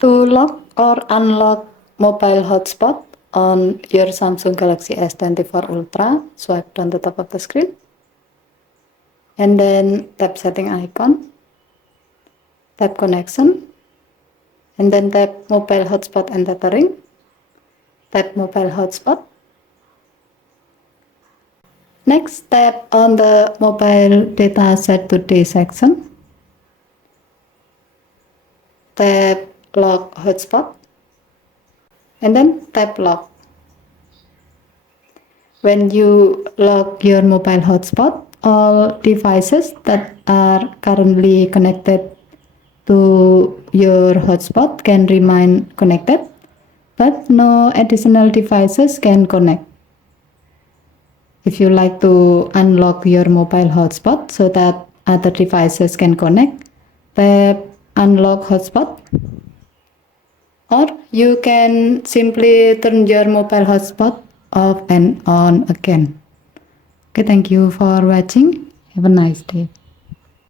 To lock or unlock mobile hotspot on your Samsung Galaxy S24 Ultra, swipe down the top of the screen and then tap setting icon, tap connection, and then tap mobile hotspot and tethering, tap mobile hotspot. Next, tap on the mobile data set to day section, tap lock hotspot, and then tap lock. When you lock your mobile hotspot, all devices that are currently connected to your hotspot can remain connected, but no additional devices can connect. If you like to unlock your mobile hotspot so that other devices can connect, tap unlock hotspot, or you can simply turn your mobile hotspot off and on again. Okay, thank you for watching. Have a nice day.